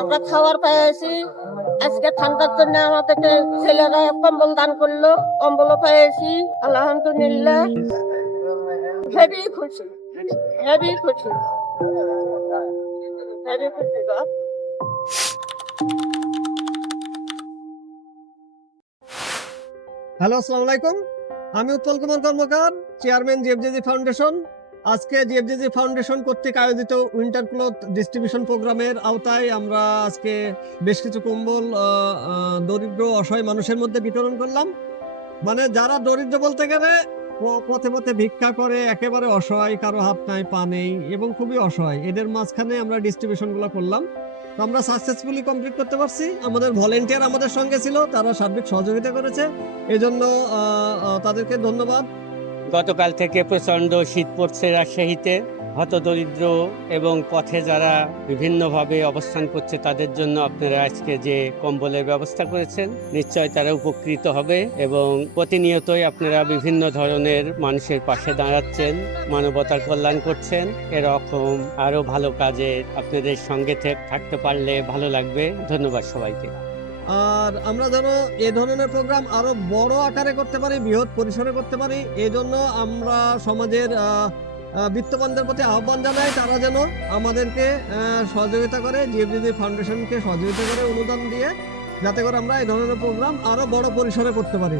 আমরা খাবার পেয়েছি। আজকে ঠান্ডার জন্য আমাদেরকে ছেলেরা কম্বল দান করলো, কম্বলও পেয়েছি। আলহামদুলিল্লাহ, হেবি খুশি, হেবি খুশি, হেবি খুশি গো। হ্যালো, আসসালামু আলাইকুম। আমি উৎপল কুমার কর্মকার, চেয়ারম্যান জিএফজেজি ফাউন্ডেশন। আজকে জিএফজেজি ফাউন্ডেশন কর্তৃক আয়োজিত উইন্টার ক্লথ ডিস্ট্রিবিউশন প্রোগ্রামের আওতায় আমরা আজকে বেশ কিছু কম্বল দরিদ্র অসহায় মানুষের মধ্যে বিতরণ করলাম। মানে যারা দরিদ্র বলতে গেলে পথে পথে ভিক্ষা করে, একেবারে অসহায়, কারো হাত নাই পা নেই এবং খুবই অসহায়, এদের মাঝখানে আমরা ডিস্ট্রিবিউশন গুলো করলাম। তো আমরা সাকসেসফুলি কমপ্লিট করতে পারছি। আমাদের ভলেন্টিয়ার আমাদের সঙ্গে ছিল, তারা সার্বিক সহযোগিতা করেছে, এজন্য তাদেরকে ধন্যবাদ। গতকাল থেকে প্রচণ্ড শীত পড়ছে রাজশাহীতে। হতদরিদ্র এবং পথে যারা বিভিন্নভাবে অবস্থান করছে তাদের জন্য আপনারা আজকে যে কম্বলের ব্যবস্থা করেছেন, নিশ্চয় তারা উপকৃত হবে এবং প্রতিনিয়তই আপনারা বিভিন্ন ধরনের মানুষের পাশে দাঁড়াচ্ছেন, মানবতার কল্যাণ করছেন। এরকম আরো ভালো কাজে আপনাদের সঙ্গে থাকতে পারলে ভালো লাগবে। ধন্যবাদ সবাইকে। আর আমরা যেন এ ধরনের প্রোগ্রাম আরো বড় আকারে করতে পারি, বৃহৎ পরিসরে করতে পারি, এই জন্য আমরা সমাজের বিত্তবানদের প্রতি আহ্বান জানাই, তারা যেন আমাদেরকে সহযোগিতা করে, জিএফজেজি ফাউন্ডেশনকে সহযোগিতা করে অনুদান দিয়ে, যাতে করে আমরা এই ধরনের প্রোগ্রাম আরো বড় পরিসরে করতে পারি।